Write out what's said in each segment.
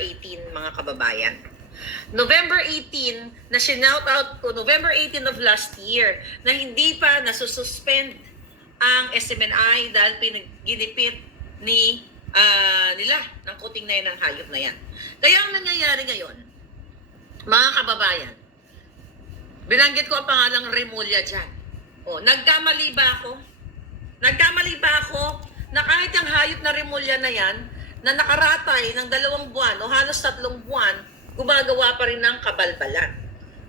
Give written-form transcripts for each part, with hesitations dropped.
18, mga kababayan. November 18 na shinout out ko, November 18 of last year, na hindi pa nasususpend ang SMNI dahil ginipit nila ng kuting na yan, ng hayop na yan. Kaya ang nangyayari ngayon, mga kababayan, binanggit ko ang pangalang Remulla dyan. O, nagkamali ba ako? Nagkamali ba ako na kahit yung hayop na Remulla na yan, na nakaratay ng 2 buwan o halos 3 buwan, gumagawa pa rin ng kabalbalan.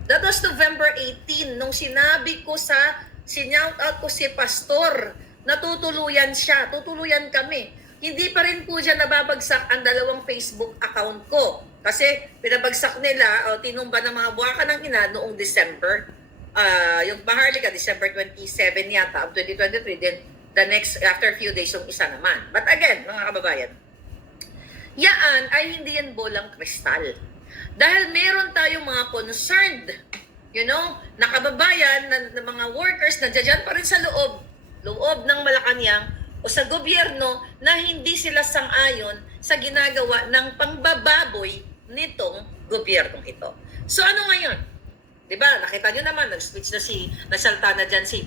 That was November 18, nung sinabi ko sinout out ko si Pastor, natutuluyan siya, tutuluyan kami. Hindi pa rin po dyan nababagsak ang 2 Facebook account ko. Kasi pinabagsak nila, tinumba ng mga buwaka ng ina noong December. Yung Maharlika, December 27 yata of 2023. Then the next, after a few days, yung isa naman. But again, mga kababayan, yaan ay hindi yan bolang kristal. Dahil meron tayong mga concerned, na kababayan, na mga workers na dyan pa rin sa loob ng Malacanang o sa gobyerno na hindi sila sang-ayon sa ginagawa ng pangbababoy nitong gobyernong ito. So ano ngayon? Diba? Nakita nyo naman, nag-speech na nasalta na dyan si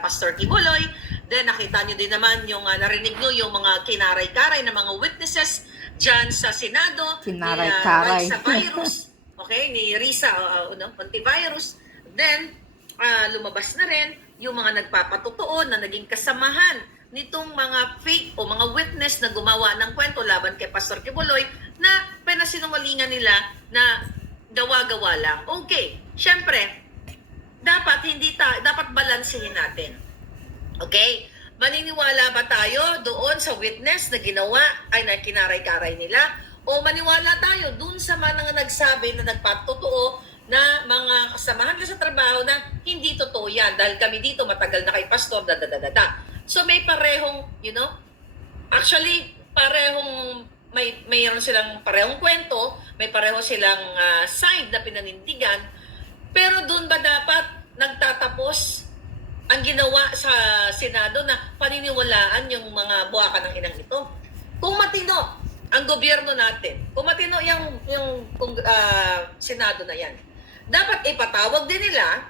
Pastor Kibuloy. Then nakita nyo din naman yung narinig nyo yung mga kinaray-karay na mga witnesses dyan sa Senado. Kinaray-karay. Sa virus. Okay? Ni Risa, antivirus. Then, lumabas na rin yung mga nagpapatotoo na naging kasamahan nitong mga fake o mga witness na gumawa ng kwento laban kay Pastor Kibuloy na pinasinungalingan nila na gawa-gawa lang. Okay, syempre, dapat balansehin natin. Okay? Maniniwala ba tayo doon sa witness na ginawa ay na kinaray-karay nila? O maniwala tayo doon sa mga nagsabi na nagpatotoo na mga kasamahan ko sa trabaho na hindi totoo yan dahil kami dito matagal na kay Pastor, So may parehong, actually mayroon silang parehong kwento, may pareho silang side na pinanindigan, pero doon ba dapat nagtatapos ang ginawa sa Senado na paniniwalaan yung mga buwaka ng inang ito? Kung matino ang gobyerno natin, kung matino yung Senado na yan, dapat ipatawag din nila,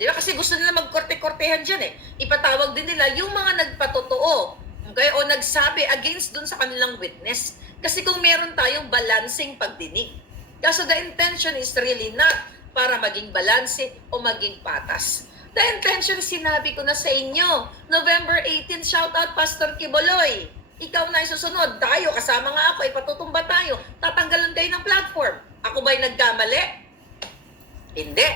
di ba? Kasi gusto nila magkorte-kortehan dyan ipatawag din nila yung mga nagpatotoo, okay? O nagsabi against dun sa kanilang witness. Kasi kung meron tayong balancing pagdinig. So the intention is really not para maging balanse o maging patas. The intention, sinabi ko na sa inyo, November 18, shout out Pastor Kibuloy. Ikaw na isusunod, tayo, kasama nga ako, ipatutumba tayo, tatanggalan kayo ng platform. Ako ba'y nagkamali? Hindi.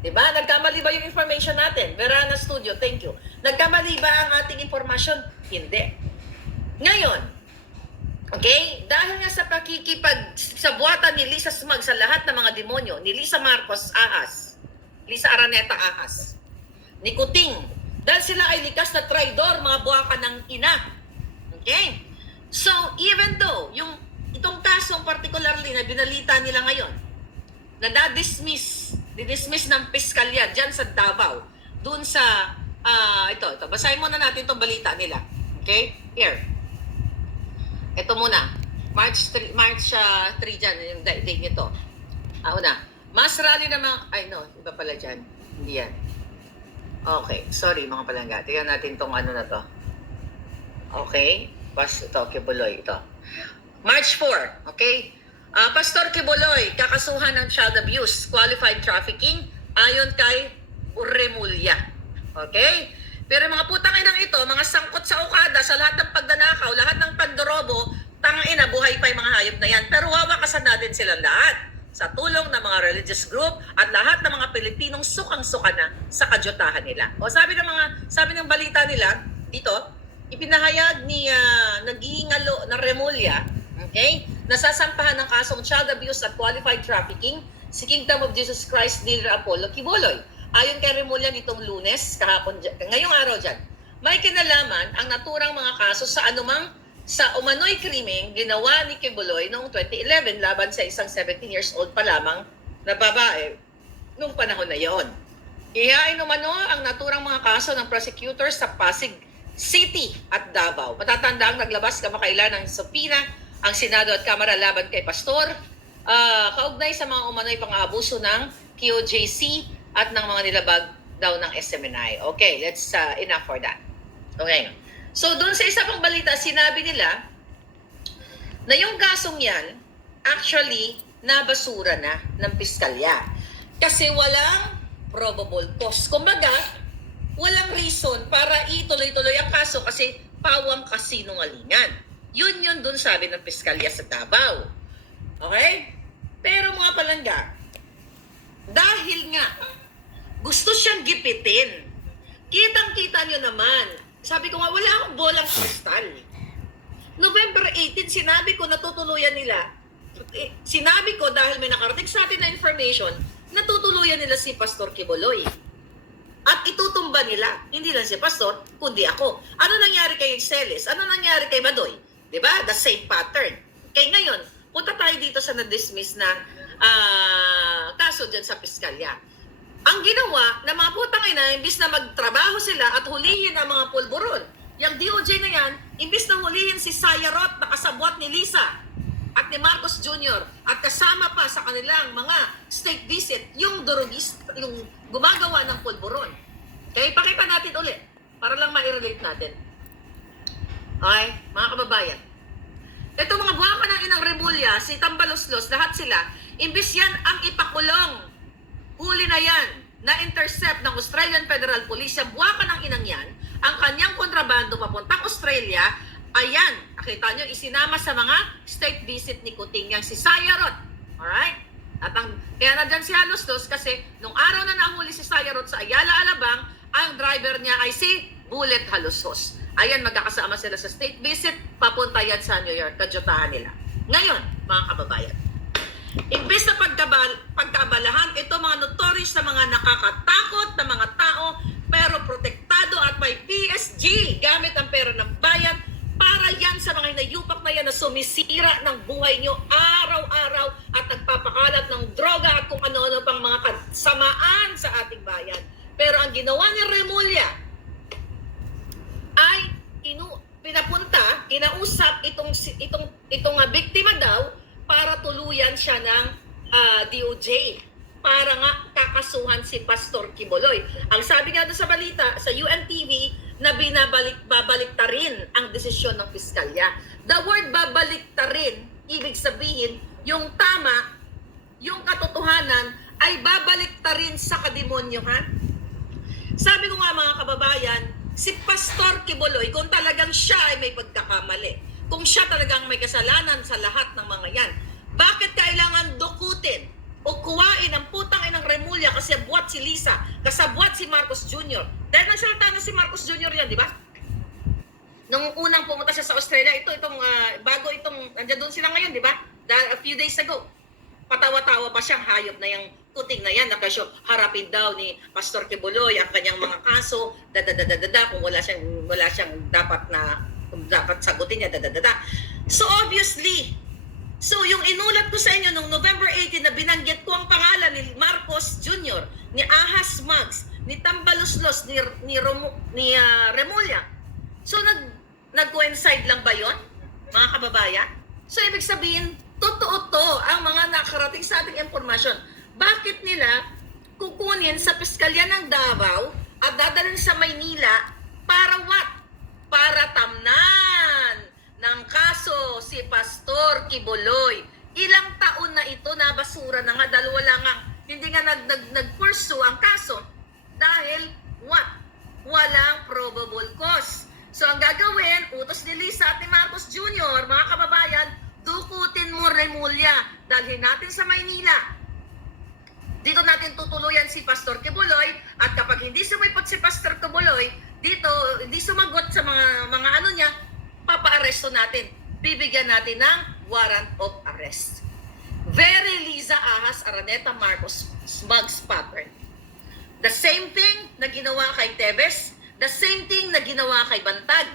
Diba? Nagkamali ba yung information natin? Verana Studio, thank you. Nagkamali ba ang ating informasyon? Hindi. Ngayon, okay, dahil nga sa sa buwatan ni Lisa Smag sa lahat ng mga demonyo, ni Lisa Marcos Ahas, Lisa Araneta Ahas, ni Kuting, dahil sila ay likas na traidor, mga buwaka ng ina. Okay? So, even though, itong kasong particularly na binalita nila ngayon, na dismiss ng piskalya dyan sa Davao, dun sa, ito, basahin muna natin itong balita nila. Okay? Here. Ito muna. March 3 dyan, yung date nito. Una. Mas rally na mga, iba pala dyan. Hindi yan. Okay, sorry mga palangga. Tingnan natin itong na to. Okay. Ito, Kibuloy, ito. March 4, okay? Pastor Kibuloy, kakasuhan ng child abuse, qualified trafficking, ayon kay Remulla. Okay? Pero mga putang inang ito, mga sangkot sa ukada, sa lahat ng pagdanakaw, lahat ng pandorobo, tangina, buhay pa yung mga hayop na yan. Pero wawakasan natin silang lahat sa tulong ng mga religious group at lahat ng mga Pilipinong sukang-suka na sa kadyutahan nila. O sabi ng balita nila, dito, ipinahayag ni naghihingalo na Remulla, okay, nasasampahan ng kasong child abuse at qualified trafficking si Kingdom of Jesus Christ leader Apollo Kibuloy. Ayon kay Remulla nitong Lunes, ngayong araw dyan, may kinalaman ang naturang mga kaso sa umano'y krimeng ginawa ni Kibuloy noong 2011 laban sa isang 17 years old pa lamang na babae noong panahon na yon. Ihain umano ang naturang mga kaso ng prosecutors sa Pasig City at Davao. Matatanda ang naglabas kamakailan ng subpoena ang Senado at Kamara laban kay Pastor, kaugnay sa mga umano'y pang-aabuso ng QJC at ng mga nilabag daw ng SMNI. Okay, let's enough for that. Okay. So doon sa isa pang balita, sinabi nila na yung kasong yan, actually, nabasura na ng piskalya. Kasi walang probable cause. Kumbaga, walang reason para ituloy-tuloy ang kaso kasi pawang kasinungalingan. Yun dun sabi ng piskalya sa Davao. Okay? Pero mga palangga, dahil nga, gusto siyang gipitin. Kitang-kita nyo naman. Sabi ko nga, wala akong bolang kristal. November 18, sinabi ko natutuluyan nila. Sinabi ko dahil may nakarating sa atin na information, natutuluyan nila si Pastor Quiboloy. At itutumba nila, hindi lang si Pastor, kundi ako. Ano nangyari kay Celis? Ano nangyari kay Badoy? Diba? The same pattern. Kaya ngayon, punta tayo dito sa na-dismiss na kaso dyan sa piskalya. Ang ginawa ng mga putang ina, imbis na magtrabaho sila at hulihin ang mga pulburon, yung DOJ na yan, imbis na hulihin si Sayarot na kasabwat ni Lisa at ni Marcos Jr. at kasama pa sa kanilang mga state visit, yung durugista, yung gumagawa ng pulburon. Kaya ipakita natin ulit para lang ma-relate natin. Okay, mga kababayan. Ito mga buwaka ng inang Remulla, si Tambaloslos, lahat sila, imbis yan ang ipakulong. Huli na yan, na-intercept ng Australian Federal Police, yung buwaka ng inang yan, ang kanyang kontrabando papuntang Australia, ayan, nakita nyo, isinama sa mga state visit ni Kuting yang si Sayarot. Alright? At kaya na dyan si Halustos kasi nung araw na nahuli si Sayarot sa Ayala, Alabang, ang driver niya ay si Bullet Halusos. Ayan, magkakasama sila sa state visit, papunta yan sa New York, kadyutahan nila. Ngayon, mga kababayan, imbes na pagkaabalahan, ito mga notorious na mga nakakatakot na mga tao, pero protektado at may PSG gamit ang pera ng bayan para yan sa mga hinayupak na yan na sumisira ng buhay nyo araw-araw at nagpapakalat ng droga at kung ano-ano pang mga kasamaan sa ating bayan. Pero ang ginawa ni Remulla ay pinapunta, kinausap itong biktima daw para tuluyan siya ng DOJ para nga kakasuhan si Pastor Quiboloy. Ang sabi nga doon sa balita sa UNTV na babaliktarin ang desisyon ng piskalya. The word babaliktarin, ibig sabihin yung tama, yung katotohanan ay babaliktarin sa kademonyohan. Sabi ko nga mga kababayan, si Pastor Quiboloy, kung talagang siya ay may pagkakamali, kung siya talagang may kasalanan sa lahat ng mga yan, bakit kailangan dukutin o kuwain ang putang inang Remulla kasi buwat si Lisa, kasabwat si Marcos Jr. Dahil nagsalita na si Marcos Jr. yan, di ba? Nung unang pumunta siya sa Australia, nandiyan doon sila ngayon, di ba? A few days ago, patawa-tawa pa siyang hayop na yung Kuting na yan, nakasyo, harapin daw ni Pastor Quiboloy ang kanyang mga kaso, kung wala siyang dapat sagutin niya, So obviously, yung inulat ko sa inyo nung November 18 na binanggit ko ang pangalan ni Marcos Jr., ni Ahas Mags, ni Tambaloslos, ni Remulla. So nag-coincide lang ba yon, mga kababayan? So ibig sabihin, totoo to ang mga nakarating sa ating impormasyon. Bakit nila kukunin sa piskalya ng Davao at dadalhin sa Maynila para what? Para tamnan ng kaso si Pastor Quiboloy. Ilang taon na ito na basura na nga dahil hindi nga nag-pursue ang kaso dahil what? Walang probable cause. So ang gagawin, utos ni Lisa at ni Marcos Jr., mga kababayan, dukutin mo Remulla, dalhin natin sa Maynila. Dito natin tutuluyan si Pastor Quiboloy at kapag hindi sumipot si Pastor Quiboloy, dito hindi sumagot sa mga ano niya, papa-aresto natin. Bibigyan natin ng warrant of arrest. Very Liza Ahas Araneta Marcos Smugs pattern. The same thing na ginawa kay Tevez, the same thing na ginawa kay Bantag,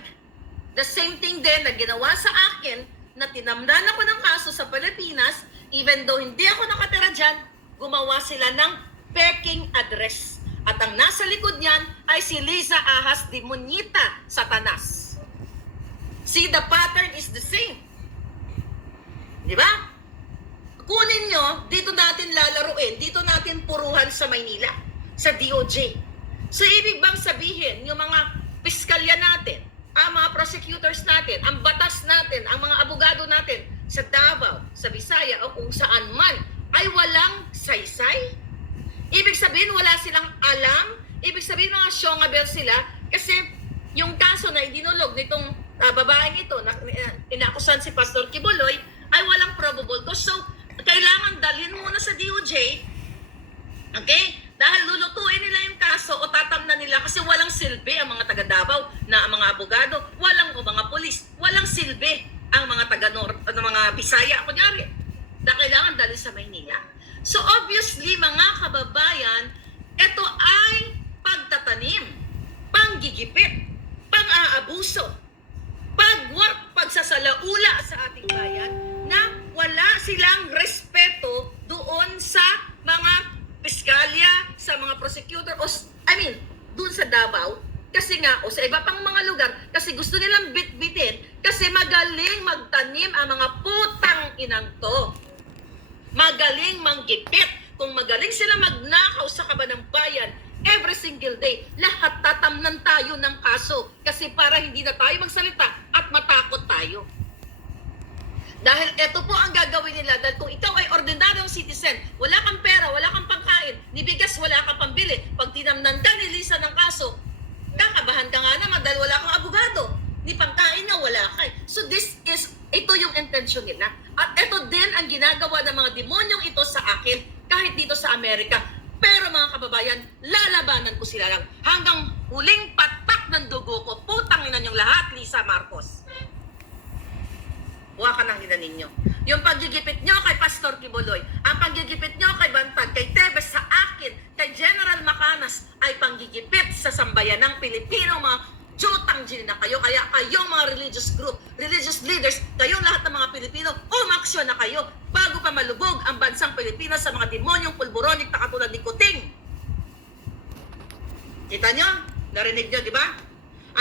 the same thing din na ginawa sa akin na tinamnan ako ng kaso sa Pilipinas, even though hindi ako nakatira dyan, gumawa sila ng peking address. At ang nasa likod niyan ay si Liza Ahas Demonita Satanas. See, the pattern is the same. Di ba? Kunin nyo, dito natin lalaruin, dito natin puruhan sa Maynila, sa DOJ. So, ibig bang sabihin, yung mga piskalya natin, ang mga prosecutors natin, ang batas natin, ang mga abogado natin sa Davao, sa Visaya, o kung saan man, ay walang saysay? Ibig sabihin, wala silang alam? Ibig sabihin, mga syongabel sila? Kasi yung kaso na idinulog nitong babaeng ito, na inaakusan si Pastor Kibuloy, ay walang probable cause. So, kailangan dalhin muna sa DOJ, okay? Dahil lulutuin nila yung kaso o tatamnan nila kasi walang silbi ang mga taga Davao na ang mga abogado, walang o mga polis, walang silbi ang mga taga mga Bisaya, kunyari, na kailangan dalhin sa Maynila. So obviously, mga kababayan, ito ay pagtatanim, panggigipit, pang-aabuso, pagsasalaula sa ating bayan na wala silang respeto doon sa mga piskalya, sa mga prosecutor, doon sa Davao, kasi nga, o sa iba pang mga lugar, kasi gusto nilang bitbitin, kasi magaling magtanim ang mga putang inang to. Magaling manggipit. Kung magaling sila magnakaw sa kaban ng bayan, every single day, lahat tatamnan tayo ng kaso, kasi para hindi na tayo magsalita at matakot tayo. Dahil ito po ang gagawin nila, dahil kung ikaw ay ordinaryong citizen, wala kang pera, wala kang pangkain, ni bigas wala kang pambili, pag tinamnan ka ni Lisa ng kaso, kakabahan ka nga naman dahil wala kang abogado, ni pangkain na wala ka. So ito yung intention nila. At ito din ang ginagawa ng mga demonyong ito sa akin, kahit dito sa Amerika. Pero mga kababayan, lalabanan ko sila lang hanggang huling patak ng dugo ko. Putang ina niyong lahat, Lisa Marcos. Huwag ka nang ina ninyo. Yung paggigipit nyo kay Pastor Kibuloy, ang paggigipit nyo kay Bantag, kay Tebes, sa akin, kay General Macanas, ay panggigipit sa sambayan ng Pilipino, mga jutang gin na kayo. Kaya kayong mga religious group, religious leaders, kayong lahat ng mga Pilipino, umaksyon na kayo bago pa malubog ang bansang Pilipinas sa mga demonyong pulburonik na katulad ni Kuting. Kita nyo? Narinig nyo, di ba?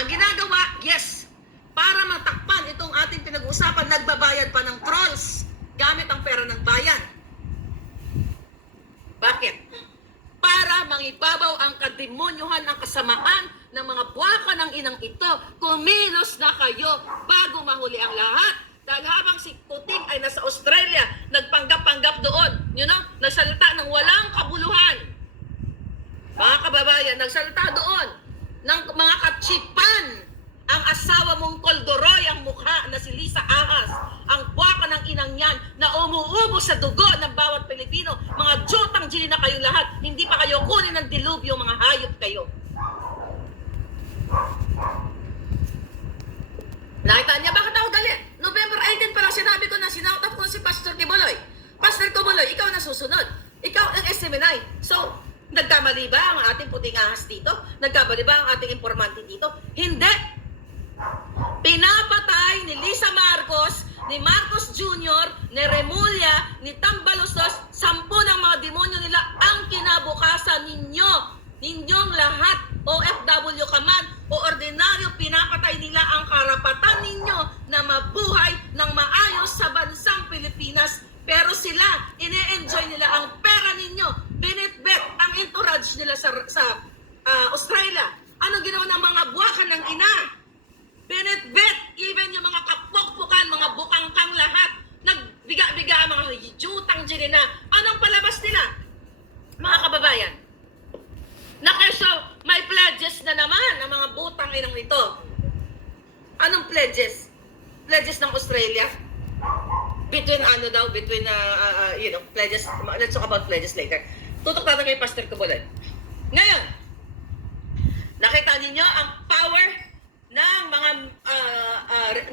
Ang ginagawa, yes, para matakpan itong ating pinag-uusapan, nagbabayad pa ng trolls gamit ang pera ng bayan. Bakit? Para mangibabaw ang kademonyohan ng kasamaan ng mga buwaka ng inang ito. Kumilos na kayo bago mahuli ang lahat. Dahil habang si Kuting ay nasa Australia, nagpanggap-panggap doon, nagsalita ng walang kabuluhan. Mga kababayan, nagsalita doon ng mga katsipan. Ang asawa mong Koldoroy, ang mukha na si Lisa Ahas, ang buwaka ng inang yan na umuubo sa dugo ng bawat Pilipino. Mga jutang gini na kayong lahat. Hindi pa kayo kunin ng dilubyo, mga hayop kayo. Nakita niya, bakit ako galit? November 18 pa lang sinabi ko na sinautat ko si Pastor Kibuloy. Pastor Kibuloy, ikaw na susunod. Ikaw ang SMNI. So, nagkamali ba ang ating puting ahas dito? Nagkamali ba ang ating informante dito? Hindi. Pinapatay ni Lisa Marcos, ni Marcos Jr., ni Remulla, ni Tambalostos, 10 ng mga demonyo nila ang kinabukasan ninyo. Ninyong lahat, OFW ka man o ordinaryo, pinapatay nila ang karapatan ninyo na mabuhay ng maayos sa bansang Pilipinas. Pero sila, ine-enjoy nila ang pera ninyo. Binitbet ang entourage nila sa Australia. Anong ginawa ng mga buwakan ng ina? Binitbet, even yung mga kapukpukan, mga bukangkang lahat, nagbiga-biga ang mga jutang dyan na. Anong palabas nila? Mga kababayan, so, may pledges na naman ang mga butang inang nito. Anong pledges? Pledges ng Australia? Between pledges, let's talk about pledges later. Tutok natin kay Pastor Kibuloy. Ngayon, nakita ninyo ang power ng mga,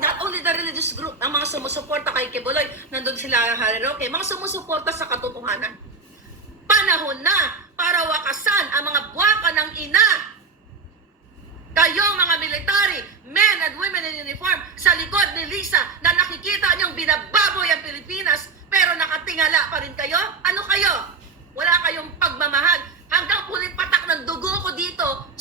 not only the religious group, ang mga sumusuporta kay Kibuloy, nandun sila Harry, mga sumusuporta sa katotohanan. Panahon na para wakasan ang mga buwaka ng ina. Kayong mga military, men and women in uniform, sa likod ni Lisa, na nakikita niyong binababoy ang Pilipinas, pero nakatingala pa rin kayo? Ano kayo? Wala kayong pagmamahal. Hanggang pulit patak ng dugo ko dito,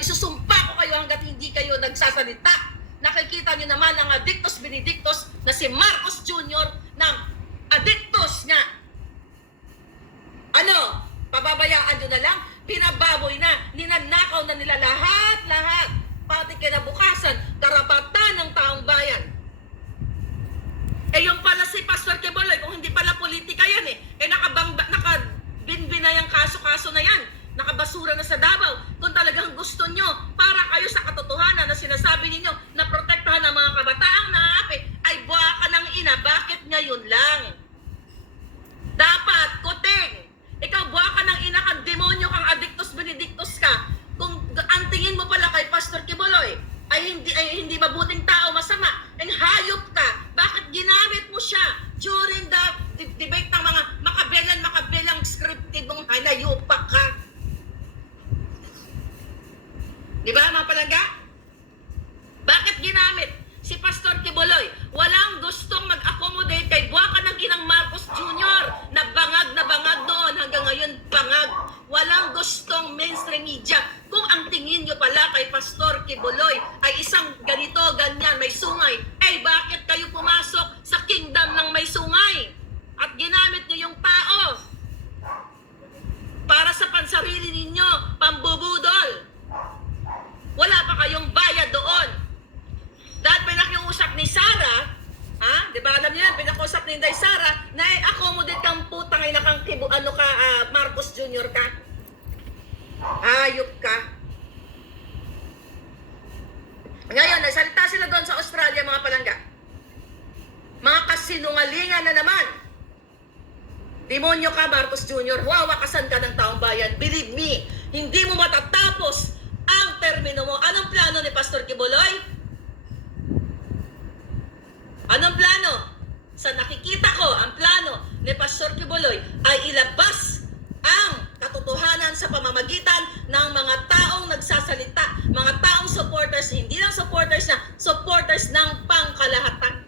susumpa ko kayo hanggat hindi kayo nagsasalita. nakikita nyo naman ang adictus benedictus na si Marcos Jr. ng adictus nga. Ano? Pababayaan nyo na lang? Pinababoy na, ninanakaw na nila lahat, pati kinabukasan, karapatan ng taong bayan. Eh yung pala si Pastor Quiboloy, kung hindi pala politika yan nakabinbin na yung kaso-kaso na yan, nakabasura na sa Davao. Kung talagang gusto nyo, para kayo sa katotohanan na sinasabi ninyo na protektahan ng mga kabataang naaapi, ay buha ka ng ina, bakit ngayon lang? Dapat, kuting! Ikaw, buha ka ng ina kang demonyo, kang adictus benedictus ka. Kung ang tingin mo pala kay Pastor Quiboloy ay hindi mabuting tao, masama, ang hayop ka, bakit ginamit mo siya during the debate ng mga makabelang scripted mong hayupak ka? Di ba, mga palangga? Bakit ginamit si Pastor Quiboloy? Walang gustong mag-accommodate kay buha ka ng ginang Marcos Jr. na bangag noon, hanggang ngayon bangag. Walang gustong mainstream media. Kung ang tingin nyo pala kay Pastor Quiboloy ay isang ganito, ganyan, may sungay, bakit kayo pumasok sa kingdom ng may sungay? At ginamit nyo yung tao para sa pansarili ninyo, pambubudol. Wala pa kayong bayad doon. Dahil pinakiusap ni Sarah, di ba alam niyo yan, pinakiusap ni Inday Sara, na accommodate kang putang ina kang Marcos Jr. ka. Hayop ka. Ngayon, nagsalita sila doon sa Australia, mga palangga. Mga kasinungalingan na naman. Demonyo ka, Marcos Jr. Wawakasan ka ng taong bayan. Believe me, hindi mo matatapos ang termino mo. Anong plano ni Pastor Quiboloy? Anong plano? Sa nakikita ko, ang plano ni Pastor Quiboloy ay ilabas ang katotohanan sa pamamagitan ng mga taong nagsasalita, mga taong supporters, hindi lang supporters na, supporters ng pangkalahatan.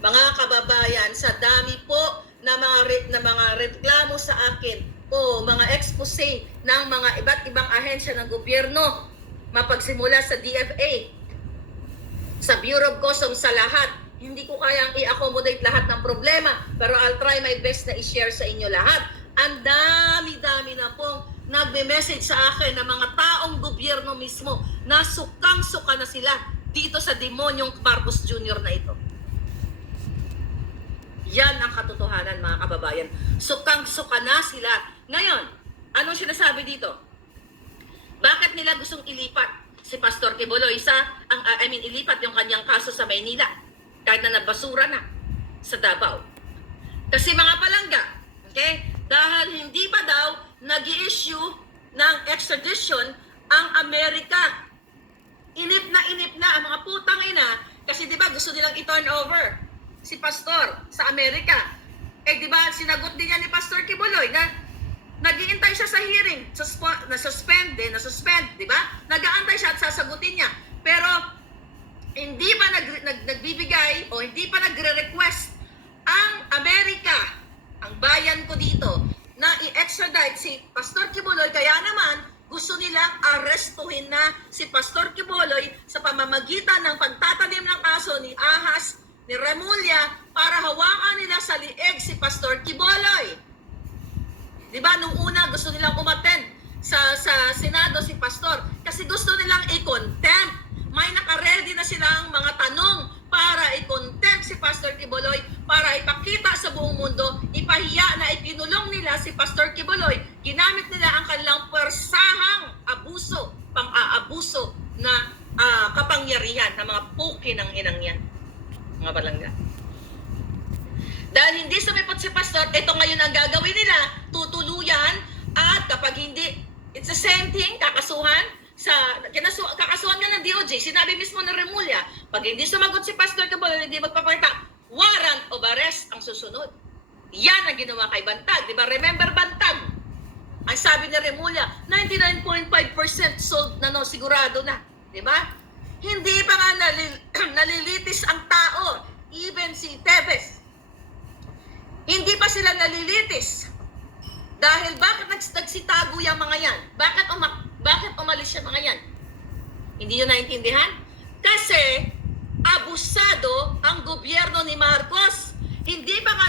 Mga kababayan, sa dami po na mga reklamo sa akin o mga expose ng mga iba't ibang ahensya ng gobyerno, mapagsimula sa DFA, sa Bureau of Customs, sa lahat, hindi ko kayang i-accommodate lahat ng problema, pero I'll try my best na i-share sa inyo lahat. Ang dami-dami na pong nagme-message sa akin ng mga taong gobyerno mismo na sukang-suka na sila dito sa demonyong Marcos Jr. na ito. Yan ang katotohanan, mga kababayan. Sukang-suka na sila. Ngayon, anong sinasabi dito? Bakit nila gustong ilipat si Pastor Quiboloy ilipat yung kanyang kaso sa Maynila kahit na nabasura na sa Davao? Kasi mga palangga, okay? Dahil hindi pa daw nag-i-issue ng extradition ang Amerika. Inip na ang mga putang ina kasi di ba gusto nilang i-turn over si Pastor sa Amerika. Di ba sinagot din niya ni Pastor Quiboloy na nag-iintay siya sa hearing, na-suspend, di ba? Nag-aantay siya at sasagutin niya. Pero hindi pa nagbibigay o hindi pa nagre-request ang Amerika, ang bayan ko dito, na i-extradite si Pastor Quiboloy. Kaya naman, gusto nilang arestuhin na si Pastor Quiboloy sa pamamagitan ng pagtatanim ng kaso ni Ahas, ni Remulla, para hawakan nila sa lieg si Pastor Quiboloy. Di ba, nung una gusto nilang umattend sa Senado si Pastor kasi gusto nilang i-contempt. May naka-ready na silang mga tanong para i-contempt si Pastor Quiboloy, para ipakita sa buong mundo, ipahiya na ikinulong nila si Pastor Quiboloy. Ginamit nila ang kanilang persahang abuso, pang-aabuso na kapangyarihan ng mga puki ng inang yan. Mga balangga. Dahil hindi sumipot si Pastor, ito ngayon ang gagawin nila, tutuluyan, at kapag hindi, it's the same thing, kakasuhan nga ng DOJ, sinabi mismo ng Remulla, pag hindi sumagot si Pastor Quiboloy, hindi magpapakita, warrant of arrest ang susunod. Yan ang ginawa kay Bantag. Di ba? Remember Bantag? Ang sabi ni Remulla, 99.5% sold na, sigurado na. Di ba? Hindi pa nga nalilitis ang tao. Even si Tevez. Hindi pa sila nalilitis. Dahil bakit nagsitago yung mga yan? Bakit umalis yung mga yan? Hindi yun naintindihan? Kasi abusado ang gobyerno ni Marcos. Hindi ba nga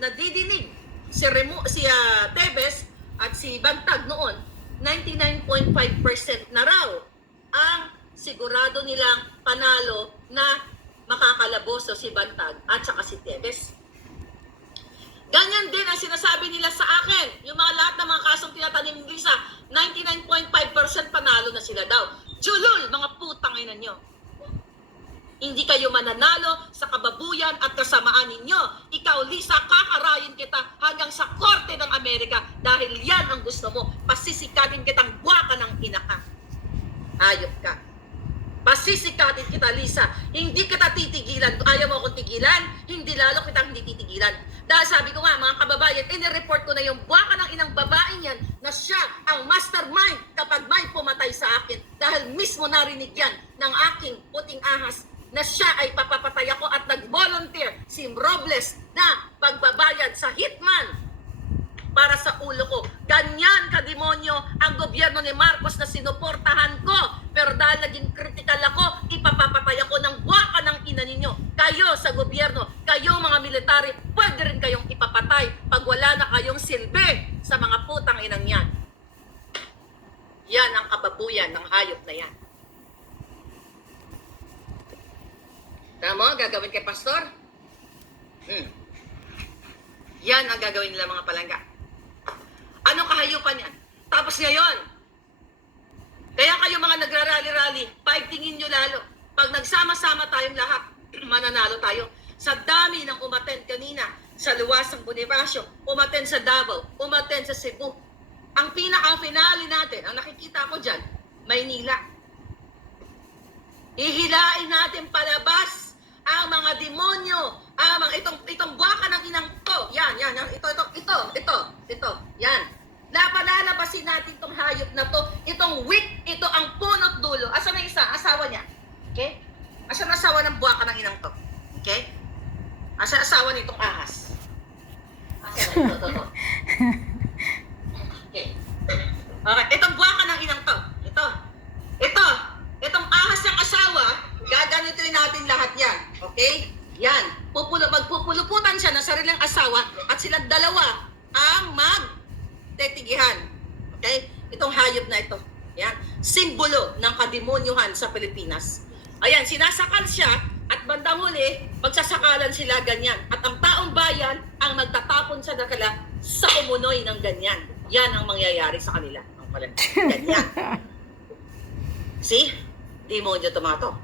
nadidinig si Tebes at si Bantag noon, 99.5% na raw ang sigurado nilang panalo na makakalaboso si Bantag at saka si Tebes. Ganyan din ang sinasabi nila sa akin. Yung mga lahat ng mga kasong tinatanim ni Lisa, 99.5% panalo na sila daw. Julul, mga putang ina nyo. Hindi kayo mananalo sa kababuyan at kasamaan ninyo. Ikaw, Lisa, kakarayin kita hanggang sa korte ng Amerika dahil yan ang gusto mo. Pasisikatin kitang buwaka ng ina ka. Hayop ka. Pasisikatin kita, Lisa. Hindi kita titigilan. Ayaw mo akong tigilan, hindi lalo kitang hindi titigilan. Dahil sabi ko nga, mga kababayan, inireport ko na yung buwaka ng inang babaeng yan na siya ang mastermind kapag may pumatay sa akin. Dahil mismo narinig yan ng aking puting ahas na siya ay papapatay ako at nag-volunteer si Robles na pagbabayad sa hitman para sa ulo ko. Ganyan kademonyo ang gobyerno ni Marcos na sinuportahan ko. Pero dahil naging critical ako, ipapapatay ako ng buwaka ng ina ninyo. Kayo sa gobyerno, kayo mga military, pwede rin kayong ipapatay pag wala na kayong silbi sa mga putang inang yan. Yan ang kababuyan ng hayop na yan. Tama, gagawin kay Pastor? Yan ang gagawin nila mga palangga. Anong kahayupan yan? Tapos ngayon, kaya kayo mga nagrarally-rally, paigtingin nyo lalo. Pag nagsama-sama tayong lahat, mananalo tayo. Sa dami ng umattend kanina, sa Luwasang Bonifacio, umattend sa Davao, umattend sa Cebu. Ang pinaka-finale natin, ang nakikita ko dyan, Maynila. Ihilain natin palabas ang mga demonyo, ang mga itong buwaka ng inang to. Yan, ito. Yan. Lalabasin natin itong hayop na to. Itong weak, ito ang punot dulo. Asa na isa? Asawa niya. Okay? Asa na asawa ng buwaka ng inang to? Okay? Asa asawa nitong ahas? Asa na ito. Okay. Okay. Itong buwaka ng inang to. Itong ahas ng asawa, gaganituin natin lahat yan. Okay? Yan. Magpupuluputan siya ng sariling asawa at silang dalawa ang magtetigihan. Okay? Itong hayop na ito. Yan. Simbolo ng kademonyuhan sa Pilipinas. Ayan, sinasakal siya at bandang huli, magsasakalan sila ganyan. At ang taong bayan ang magtatapon sa dakala sa umunoy ng ganyan. Yan ang mangyayari sa kanila. Ganyan. See? Demonyo tomato.